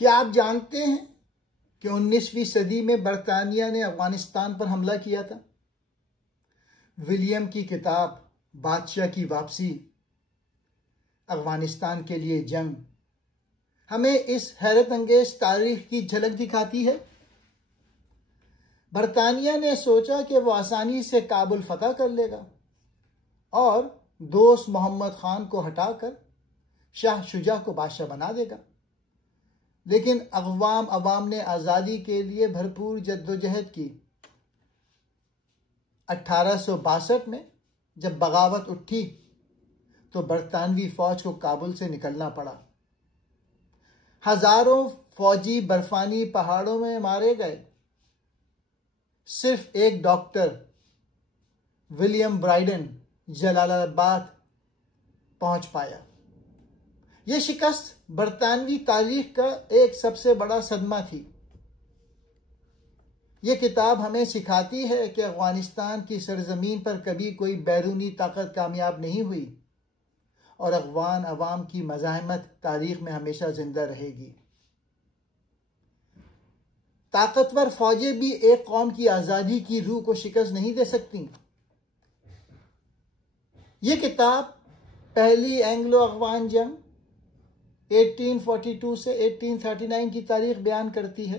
क्या आप जानते हैं कि 19वीं सदी में बरतानिया ने अफगानिस्तान पर हमला किया था? विलियम की किताब बादशाह की वापसी, अफगानिस्तान के लिए जंग, हमें इस हैरत अंगेज तारीख की झलक दिखाती है। बरतानिया ने सोचा कि वो आसानी से काबुल फतह कर लेगा और दोस्त मोहम्मद खान को हटाकर शाह शुजा को बादशाह बना देगा। लेकिन अवाम ने आज़ादी के लिए भरपूर जद्दोजहद की। 1862 में जब बगावत उठी तो बरतानवी फौज को काबुल से निकलना पड़ा। हजारों फौजी बर्फानी पहाड़ों में मारे गए। सिर्फ एक डॉक्टर विलियम ब्राइडन जलालाबाद पहुंच पाया। यह शिकस्त बरतानवी तारीख का एक सबसे बड़ा सदमा थी। यह किताब हमें सिखाती है कि अफगानिस्तान की सरजमीन पर कभी कोई बैरूनी ताकत कामयाब नहीं हुई और अफगान अवाम की मज़ाहमत तारीख में हमेशा जिंदा रहेगी। ताकतवर फौजें भी एक कौम की आज़ादी की रूह को शिकस्त नहीं दे सकती। ये किताब पहली एंग्लो अफगान जंग 1842 से 1839 की तारीख बयान करती है,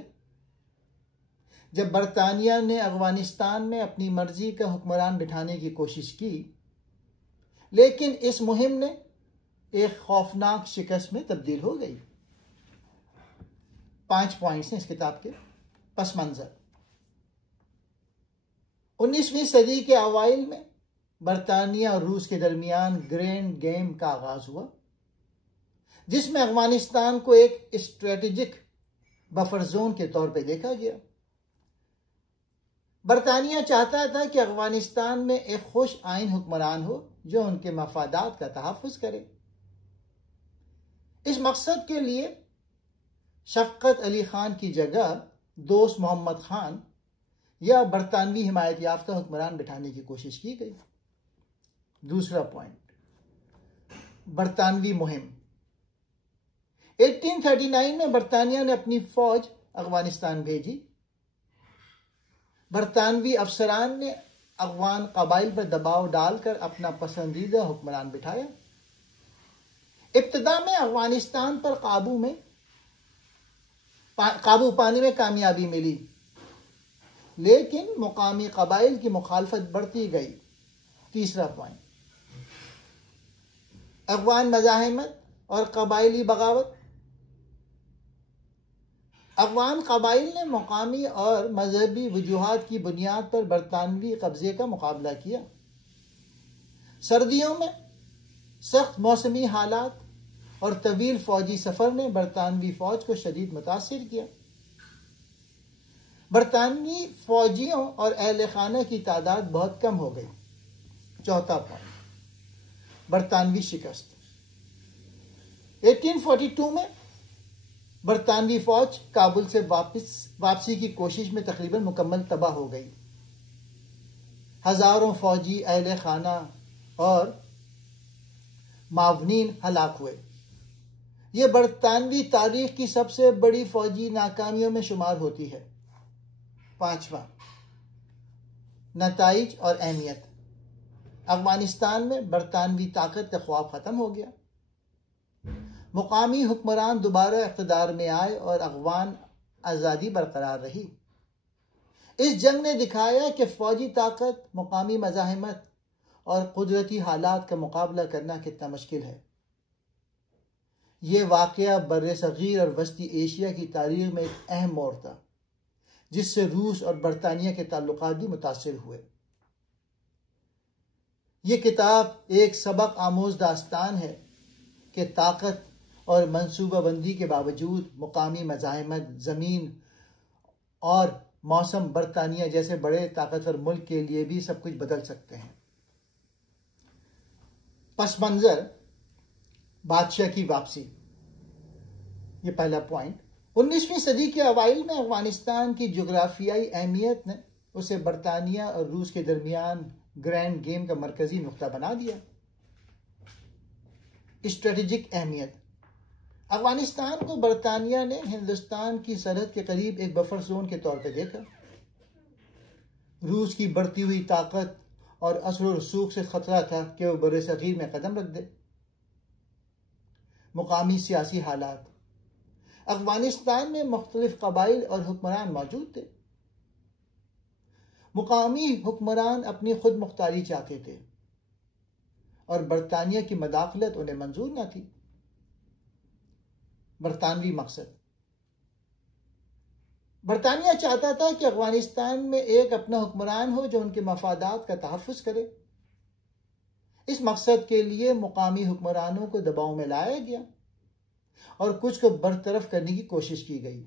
जब बरतानिया ने अफगानिस्तान में अपनी मर्जी का हुक्मरान बिठाने की कोशिश की, लेकिन इस मुहिम ने एक खौफनाक शिकस्त में तब्दील हो गई। 5 पॉइंट्स हैं इस किताब के। पस मंजर, 19वीं सदी के अवाइल में बरतानिया और रूस के दरमियान ग्रैंड गेम का आगाज हुआ, जिसमें अफगानिस्तान को एक स्ट्रेटेजिक बफर जोन के तौर पर देखा गया। बरतानिया चाहता था कि अफगानिस्तान में एक खुश आइन हुक्मरान हो जो उनके मफादात का तहफ़्फ़ुज़ करे। इस मकसद के लिए शफ़क़त अली खान की जगह दोस्त मोहम्मद खान या बरतानवी हिमायत याफ्ता हुक्मरान बिठाने की कोशिश की गई। दूसरा पॉइंट, बरतानवी मुहिम। 1839 में बरतानिया ने अपनी फौज अफगानिस्तान भेजी। बरतानवी अफसरान ने अफगान कबाइल पर दबाव डालकर अपना पसंदीदा हुक्मरान बिठाया। इब्तिदा में अफगानिस्तान पर काबू पाने में कामयाबी मिली, लेकिन मुकामी कबाइल की मुखालफत बढ़ती गई। तीसरा पॉइंट, अफगान मज़ाहमत और कबाइली बगावत। अफगान कबाइल ने मुकामी और मजहबी वजूहात की बुनियाद पर बरतानवी कब्जे का मुकाबला किया। सर्दियों में सख्त मौसमी हालात और तवील फौजी सफर ने बरतानवी फौज को शदीद मुतासिर किया। बरतानवी फौजियों और अहले खाना की तादाद बहुत कम हो गई। चौथा पॉइंट, बरतानवी शिकस्त। 1842 में बरतानवी फौज काबुल से वापसी की कोशिश में तकरीबन मुकम्मल तबाह हो गई। हजारों फौजी अहले खाना और मावनीन हलाक हुए। यह बरतानवी तारीख की सबसे बड़ी फौजी नाकामियों में शुमार होती है। पांचवा, नताइज और अहमियत। अफगानिस्तान में बरतानवी ताकत का ख्वाब खत्म हो गया। मुकामी हुक्मरान दोबारा इक़्तिदार में आए और अफगान आज़ादी बरकरार रही। इस जंग ने दिखाया कि फौजी ताकत, मुकामी मज़ाहमत और कुदरती हालात का मुकाबला करना कितना मुश्किल है। यह वाक़या बर्र-ए-सग़ीर और वस्ती एशिया की तारीख़ में एक अहम मोड़ था, जिससे रूस और बरतानिया के ताल्लुकात भी मुतासिर हुए। यह किताब एक सबक आमोज़ दास्तान है कि ताकत और मनसूबाबंदी के बावजूद मुकामी मज़ाहमत, ज़मीन और मौसम बरतानिया जैसे बड़े ताकतवर मुल्क के लिए भी सब कुछ बदल सकते हैं। पस मंज़र, बादशाह की वापसी। ये पहला पॉइंट। 19वीं सदी के अवाइल में अफगानिस्तान की जोग्राफियाई अहमियत ने उसे बरतानिया और रूस के दरमियान ग्रैंड गेम का मरकजी नुक्ता बना दिया। स्ट्रेटेजिक अहमियत। अफगानिस्तान को बरतानिया ने हिंदुस्तान की सरहद के करीब एक बफर जोन के तौर पर देखा। रूस की बढ़ती हुई ताकत और असर और रसूख से खतरा था कि वह बर्र-ए-सग़ीर में कदम रख दे। मुकामी सियासी हालात। अफगानिस्तान में मुख्तलिफ कबाइल और हुक्मरान मौजूद थे। मुकामी हुक्मरान अपनी खुद मुख्तारी चाहते थे और बरतानिया की मदाखलत उन्हें मंजूर न थी। बरतानवी मकसद। बरतानिया चाहता था कि अफगानिस्तान में एक अपना हुक्मरान हो जो उनके मफादात का तहफ़्फ़ुज़ करे। इस मकसद के लिए मुकामी हुक्मरानों को दबाव में लाया गया और कुछ को बरतरफ करने की कोशिश की गई।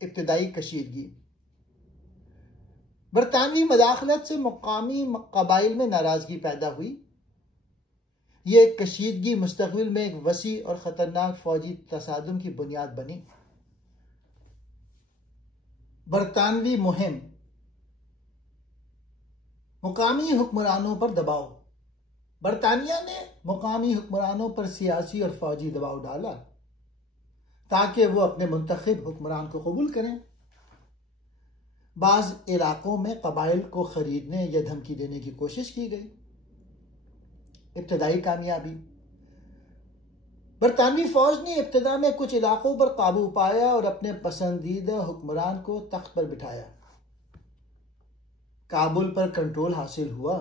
इब्तिदाई कशीदगी। बरतानवी मदाखलत से मुकामी कबाइल में नाराजगी पैदा हुई। यह कशीदगी मुस्तक़बिल में एक वसी और ख़तरनाक फ़ौजी तसादुम की बुनियाद बनी। बरतानवी मुहिम। मुकामी हुक्मरानों पर दबाव। बरतानिया ने मुकामी हुक्मरानों पर सियासी और फ़ौजी दबाव डाला ताकि वो अपने मुंतखब हुक्मरान को कबूल करें। बाज़ इलाकों में कबाइल को खरीदने या धमकी देने की कोशिश की गई। इब्तदाई कामयाबी। बरतानवी फौज ने इब्तदा में कुछ इलाकों पर काबू पाया और अपने पसंदीदा हुक्मरान को तख्त पर बिठाया। काबुल पर कंट्रोल हासिल हुआ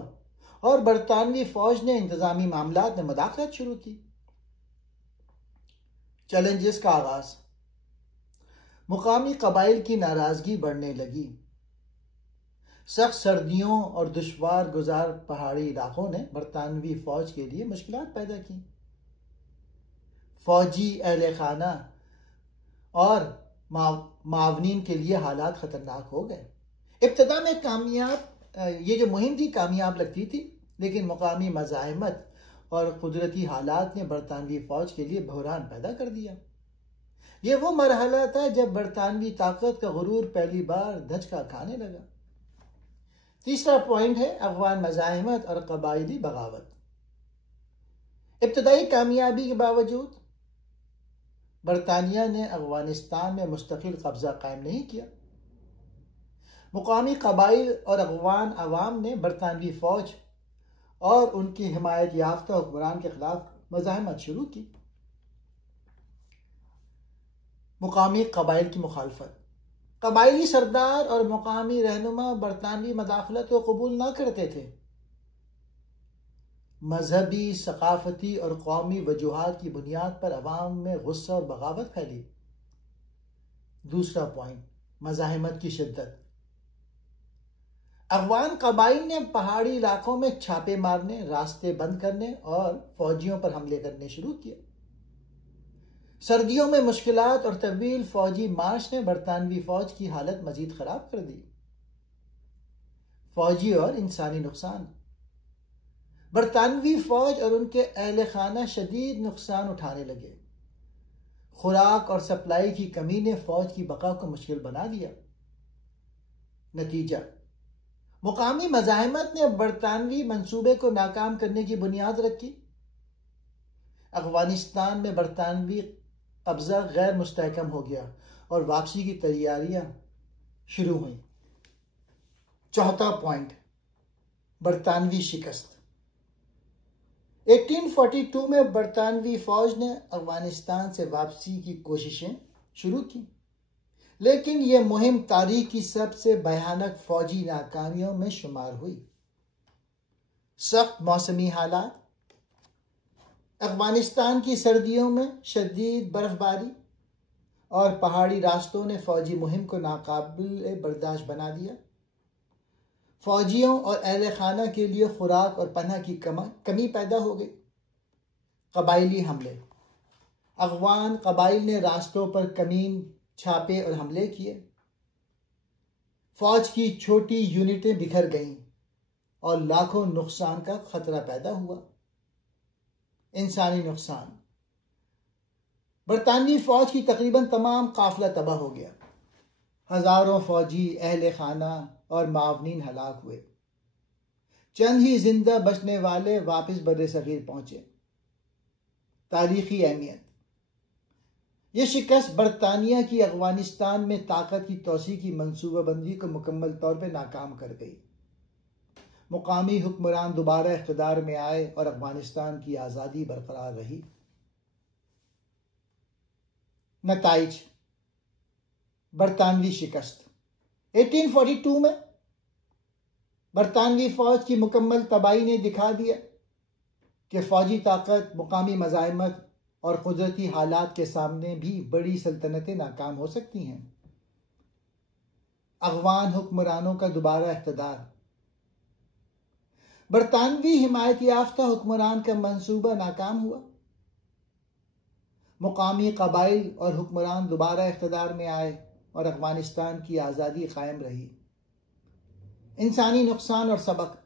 और बरतानवी फौज ने इंतजामी मामलात में मदाखलत शुरू की। चैलेंजेस का आगाज। मुकामी कबाइल की नाराजगी बढ़ने लगी। सख्त सर्दियों और दुश्वार गुजार पहाड़ी इलाकों ने बरतानवी फौज के लिए मुश्किलात पैदा की। फौजी अहले खाना और मावनीन के लिए हालात खतरनाक हो गए। इब्तदा में ये जो मुहिम थी कामयाब लगती थी, लेकिन मुकामी मज़ाहिमत और कुदरती हालात ने बरतानवी फौज के लिए बहरान पैदा कर दिया। ये वो मरहला था जब बरतानवी ताकत का गुरूर पहली बार धचका खाने लगा। तीसरा पॉइंट है अफगान मज़ाहिमत और कबायली बगावत। इब्तदाई कामयाबी के बावजूद बरतानिया ने अफगानिस्तान में मुस्तकिल कब्जा कायम नहीं किया। मुकामी कबाइल और अफगान अवाम ने बरतानवी फौज और उनकी हिमायत याफ्ता हुक्मरान के खिलाफ मज़ाहिमत शुरू की। मुकामी कबाइल की मुखालफत। कबाइली सरदार और मुकामी रहनुमा बरतानवी मदाखलत को कबूल न करते थे। मजहबी, सकाफती और कौमी वजूहात की बुनियाद पर अवाम में गुस्सा और बगावत फैली। दूसरा पॉइंट, मज़ाहिमत की शिद्दत। अफगान कबाइल ने पहाड़ी इलाकों में छापे मारने, रास्ते बंद करने और फौजियों पर हमले करने शुरू किए। सर्दियों में मुश्किलात और तवील फौजी मार्च ने बरतानवी फौज की हालत मजीद खराब कर दी। फौजी और इंसानी नुकसान। बरतानवी फौज और उनके अहले खाना शदीद नुकसान उठाने लगे। खुराक और सप्लाई की कमी ने फौज की बका को मुश्किल बना दिया। नतीजा, मुकामी मज़ाहिमत ने बरतानवी मंसूबे को नाकाम करने की बुनियाद रखी। अफगानिस्तान में बरतानवी कब्जा गैर मुस्तहकम हो गया और वापसी की तैयारियां शुरू हुई। चौथा पॉइंट, बरतानवी शिकस्त। 1842 में बरतानवी फौज ने अफगानिस्तान से वापसी की कोशिशें शुरू की, लेकिन यह मुहिम तारीख की सबसे भयानक फौजी नाकामियों में शुमार हुई। सख्त मौसमी हालात। अफगानिस्तान की सर्दियों में शदीद बर्फबारी और पहाड़ी रास्तों ने फौजी मुहिम को नाकाबिल बर्दाश्त बना दिया। फौजियों और अहले खाना के लिए खुराक और पनाह की कमी पैदा हो गई। कबायली हमले। अफगान कबाइल ने रास्तों पर कमीन, छापे और हमले किए। फौज की छोटी यूनिटें बिखर गईं और लाखों नुकसान का खतरा पैदा हुआ। इंसानी नुकसान। बरतानवी फौज की तकरीबन तमाम काफिला तबाह हो गया। हजारों फौजी, अहले खाना और मावनीन हलाक हुए। चंद ही जिंदा बचने वाले वापस बर्रे सगीर पहुंचे। तारीखी अहमियत। ये शिकस्त बरतानिया की अफगानिस्तान में ताकत की तोसी की मनसूबाबंदी को मुकम्मल तौर पर नाकाम कर गई। मुकामी हुक्मरान दोबारा इख्तिदार में आए और अफगानिस्तान की आज़ादी बरकरार रही। नताइज बरतानवी शिकस्त। 1842 में बरतानवी फौज की मुकम्मल तबाही ने दिखा दिया कि फौजी ताकत, मुकामी मज़ाहिमत और कुदरती हालात के सामने भी बड़ी सल्तनतें नाकाम हो सकती हैं। अफगान हुक्मरानों का दोबारा इख्तिदार। बरतानवी हिमायत याफ्ता हुक्मरान का मंसूबा नाकाम हुआ। मुकामी कबाइल और हुक्मरान दोबारा इख्तिदार में आए और अफगानिस्तान की आज़ादी कायम रही। इंसानी नुकसान और सबक।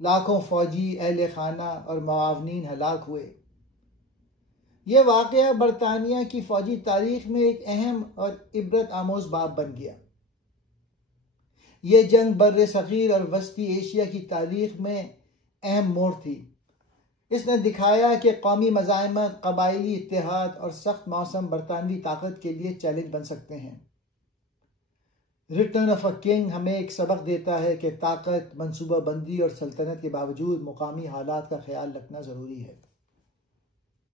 लाखों फौजी, अहले खाना और मुआवनीन हलाक हुए। यह वाक़या बरतानिया की फौजी तारीख में एक अहम और इबरत आमोज बाब बन गया। यह जंग बर्र सग़ीर और वस्ती एशिया की तारीख में अहम मोड़ थी। इसने दिखाया कि कौमी मज़ाहिमत, कबायली इत्तेहाद और सख्त मौसम बरतानवी ताकत के लिए चैलेंज बन सकते हैं। रिटर्न ऑफ अ किंग हमें एक सबक देता है कि ताकत, मनसूबाबंदी और सल्तनत के बावजूद मुकामी हालात का ख्याल रखना ज़रूरी है।